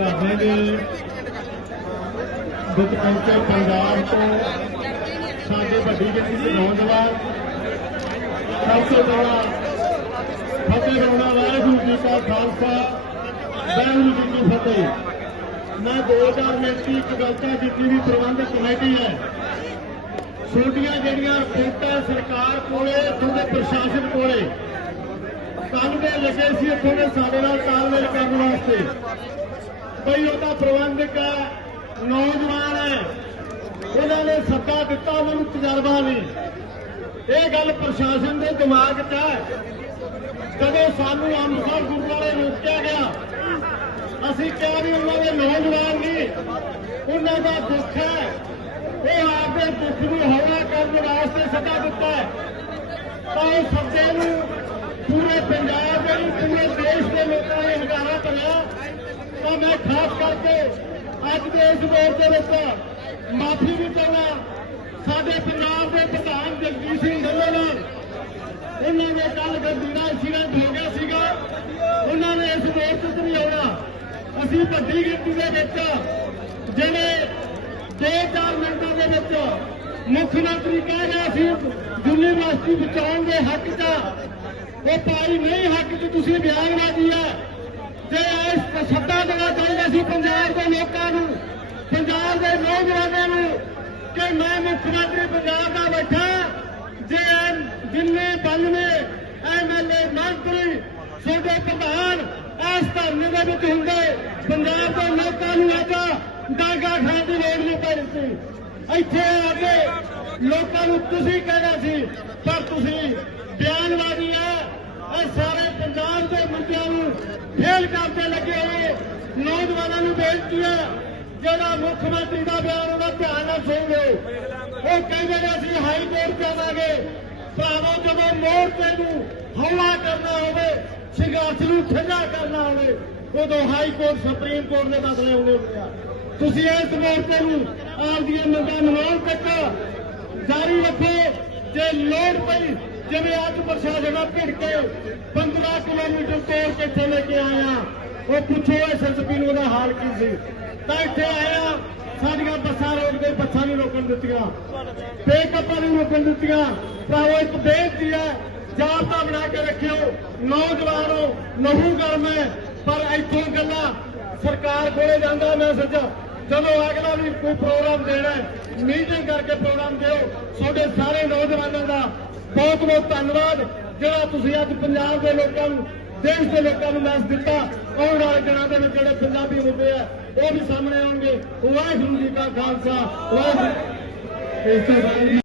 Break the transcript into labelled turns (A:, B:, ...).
A: ਵਿੱਚ ਪਹੁੰਚੇ ਪੰਜਾਬ ਤੋਂ ਸਾਡੇ ਵੱਡੀ ਗਿਣਤੀ ਦੇ ਨੌਜਵਾਨ ਸਭ ਤੋਂ ਪਹਿਲਾਂ ਫਤਿਹ ਰੋਣਾ, ਵਾਹਿਗੁਰੂ ਜੀ ਕਾ ਖਾਲਸਾ, ਵਾਹਿਗੁਰੂ ਜੀ ਕੀ ਫਤਿਹ। ਮੈਂ 2000 ਮਿੰਟ ਦੀ ਇੱਕ ਗੱਲ ਤਾਂ ਕੀਤੀ ਵੀ ਪ੍ਰਬੰਧਕ ਕਮੇਟੀ ਹੈ। ਛੋਟੀਆਂ ਜਿਹੜੀਆਂ ਰਿਪੋਰਟਾਂ ਸਰਕਾਰ ਕੋਲੇ, ਇੱਥੋਂ ਦੇ ਪ੍ਰਸ਼ਾਸਨ ਕੋਲੇ ਕੱਲ ਦੇ ਲੱਗੇ ਸੀ, ਇੱਥੋਂ ਦੇ ਸਾਡੇ ਨਾਲ ਤਾਲਮੇਲ ਕਰਨ ਵਾਸਤੇ। ਬਈ ਉਹਦਾ ਪ੍ਰਬੰਧਕ ਹੈ ਨੌਜਵਾਨ ਹੈ। ਉਹਨਾਂ ਨੇ ਸੱਦਾ ਦਿੱਤਾ, ਉਹਨਾਂ ਨੂੰ ਤਜਰਬਾ ਨਹੀਂ ਇਹ ਗੱਲ ਪ੍ਰਸ਼ਾਸਨ ਦੇ ਦਿਮਾਗ 'ਚ ਹੈ। ਕਦੋਂ ਸਾਨੂੰ ਅੰਮ੍ਰਿਤਸਰ ਗੁਰੂ ਵਾਲੇ ਰੋਕਿਆ ਗਿਆ, ਅਸੀਂ ਕਿਹਾ ਵੀ ਉਹਨਾਂ ਦੇ ਨੌਜਵਾਨ ਨਹੀਂ ਉਹਨਾਂ ਦਾ ਦੁੱਖ ਹੈ। ਉਹ ਆਪਦੇ ਦੁੱਖ ਨੂੰ ਹੌਲਾ ਕਰਨ ਵਾਸਤੇ ਸੱਦਾ ਦਿੱਤਾ ਹੈ ਤਾਂ ਉਹ ਸੱਦੇ ਨੂੰ ਪੂਰੇ ਪੰਜਾਬ ਦੇ ਨੂੰ ਪੂਰੇ ਦੇਸ਼ ਦੇ ਲੋਕਾਂ ਨੇ ਹੰਗਾਰਾ ਭਰਿਆ ਤਾਂ ਮੈਂ ਖਾਸ ਕਰਕੇ ਅੱਜ ਦੇ ਇਸ ਵੋਟ ਦੇ ਵਿੱਚ ਮਾਫੀ ਵੀ ਚਾਹੁੰਦਾ ਸਾਡੇ ਪੰਜਾਬ ਦੇ ਪ੍ਰਧਾਨ ਜਗਜੀਤ ਸਿੰਘ ਢੱਲੋਂ ਨਾਲ ਉਹਨਾਂ ਦੇ ਕੱਲ ਗੱਡੀਦਾ ਐਕਸੀਡੈਂਟ ਹੋ ਗਿਆ ਸੀਗਾ। ਉਹਨਾਂ ਨੇ ਇਸ ਵੋਟ 'ਚ ਨਹੀਂ ਆਉਣਾ। ਅਸੀਂ ਵੱਡੀ ਗਿਣਤੀ ਦੇ ਵਿੱਚ ਜਿਹੜੇ ਦੋ ਚਾਰ ਮਿੰਟਾਂ ਦੇ ਵਿੱਚ ਮੁੱਖ ਮੰਤਰੀ ਕਹਿ ਰਿਹਾ ਸੀ ਯੂਨੀਵਰਸਿਟੀ ਬਚਾਉਣ ਦੇ ਹੱਕ 'ਚ ਉਹ ਪਾਈ ਨਹੀਂ ਹੱਕ 'ਚ ਤੁਸੀਂ ਬਿਆਨਬਾਜ਼ੀ ਹੈ ਜੇ ਦੇਣਾ ਪੰਜਾਬ ਦੇ ਲੋਕਾਂ ਨੂੰ, ਪੰਜਾਬ ਦੇ ਨੌਜਵਾਨਾਂ ਨੂੰ ਕਿ ਮੈਂ ਮੁੱਖ ਮੰਤਰੀ ਪੰਜਾਬ ਦਾ ਬੈਠਾ, ਜੇ ਇਹ ਜਿੰਨੇ ਬੰਨੇ ਐਮਐਲਏ ਮੰਤਰੀ ਤੁਹਾਡੇ ਪ੍ਰਧਾਨ ਇਸ ਧਰਨੇ ਦੇ ਵਿੱਚ ਹੁੰਦੇ, ਪੰਜਾਬ ਦੇ ਲੋਕਾਂ ਨੂੰ ਅੱਜ ਡਾਂਗਾ ਖਾਣ ਦੀ ਲੋੜ ਨਹੀਂ ਪੈਂਦੀ ਇੱਥੇ ਆ ਕੇ ਲੋਕਾਂ ਨੂੰ ਤੁਸੀਂ ਕਹਿਣਾ ਸੀ ਪਰ ਤੁਸੀਂ ਬਿਆਨਬਾਜ਼ੀ ਹੈ ਇਹ ਸਾਰੇ ਪੰਜਾਬ ਦੇ ਮੁੱਦਿਆਂ ਨੂੰ ਫੇਲ ਕਰਦੇ ਲੱਗੇ ਹੋਏ ਨੌਜਵਾਨਾਂ ਨੂੰ ਬੇਨਤੀ ਹੈ, ਜਿਹੜਾ ਮੁੱਖ ਮੰਤਰੀ ਦਾ ਬਿਆਨ ਉਹਦਾ ਧਿਆਨ ਨਾਲ ਸੁਣ ਲਓ। ਉਹ ਕਹਿੰਦੇ ਨੇ ਅਸੀਂ ਹਾਈ ਕੋਰਟ ਜਾਵਾਂਗੇ। ਭਰਾਵੋ, ਜਦੋਂ ਮੋਰਚੇ ਨੂੰ ਹੌਲਾ ਕਰਨਾ ਹੋਵੇ ਸੰਘਰਸ਼ ਨੂੰ ਠੰਡਾ ਕਰਨਾ ਹੋਵੇ, ਉਦੋਂ ਹਾਈ ਕੋਰਟ, ਸੁਪਰੀਮ ਕੋਰਟ ਦੇ ਮਸਲੇ ਆਉਂਦੇ ਹੁੰਦੇ ਆ। ਤੁਸੀਂ ਇਸ ਮੋਰਚੇ ਨੂੰ ਆਪਦੀਆਂ ਮੰਗਾਂ ਮਨਾਉਣ ਤੱਕ ਜਾਰੀ ਰੱਖੋ। ਜੇ ਲੋੜ ਪਈ, ਜਿਵੇਂ ਅੱਜ ਪ੍ਰਸ਼ਾਸਨ ਆ ਭਿੜ ਕੇ 15 ਕਿਲੋਮੀਟਰ ਤੋੜ ਕੇ ਇੱਥੇ ਲੈ ਕੇ ਆਇਆ ਉਹ ਪੁੱਛੋ ਐਸਐਸਪੀ ਨੂੰ ਉਹਦਾ ਹਾਲ ਕੀ ਸੀ? ਤਾਂ ਇੱਥੇ ਆਇਆ, ਸਾਡੀਆਂ ਬੱਸਾਂ ਰੋਕਦੇ ਬੱਸਾਂ ਨਹੀਂ ਰੋਕਣ ਦਿੱਤੀਆਂ। ਬੇਕੱਪਾਂ ਨਹੀਂ ਰੋਕਣ ਦਿੱਤੀਆਂ। ਭਰਾਵੋ ਇੱਕ ਬੇਨਤੀ ਹੈ ਜਾਬਤਾ ਬਣਾ ਕੇ ਰੱਖਿਓ। ਨੌਜਵਾਨੋ ਲਹੂ ਗਰਮ ਹੈ, ਪਰ ਇੱਥੋਂ ਗੱਲਾਂ ਸਰਕਾਰ ਕੋਲੇ ਜਾਂਦਾ ਮੈਸੇਜ ਜਦੋਂ ਅਗਲਾ ਵੀ ਕੋਈ ਪ੍ਰੋਗਰਾਮ ਦੇਣਾ ਮੀਟਿੰਗ ਕਰਕੇ ਪ੍ਰੋਗਰਾਮ ਦਿਓ, ਤੁਹਾਡੇ ਸਾਰੇ ਨੌਜਵਾਨਾਂ ਦਾ ਬਹੁਤ ਬਹੁਤ ਧੰਨਵਾਦ। ਜਿਹੜਾ ਤੁਸੀਂ ਅੱਜ ਪੰਜਾਬ ਦੇ ਲੋਕਾਂ ਨੂੰ ਦੇਸ਼ ਦੇ ਲੋਕਾਂ ਨੂੰ ਮੈਸੇਜ ਦਿੱਤਾ, ਆਉਣ ਵਾਲੇ ਦਿਨਾਂ ਦੇ ਵਿੱਚ ਜਿਹੜੇ ਪੰਜਾਬੀ ਮੁੱਦੇ ਆ, ਉਹ ਵੀ ਸਾਹਮਣੇ ਆਉਣਗੇ। ਵਾਹਿਗੁਰੂ ਜੀ ਕਾ ਖਾਲਸਾ, ਵਾਹਿਗੁਰੂ ਇਸ ਤੋਂ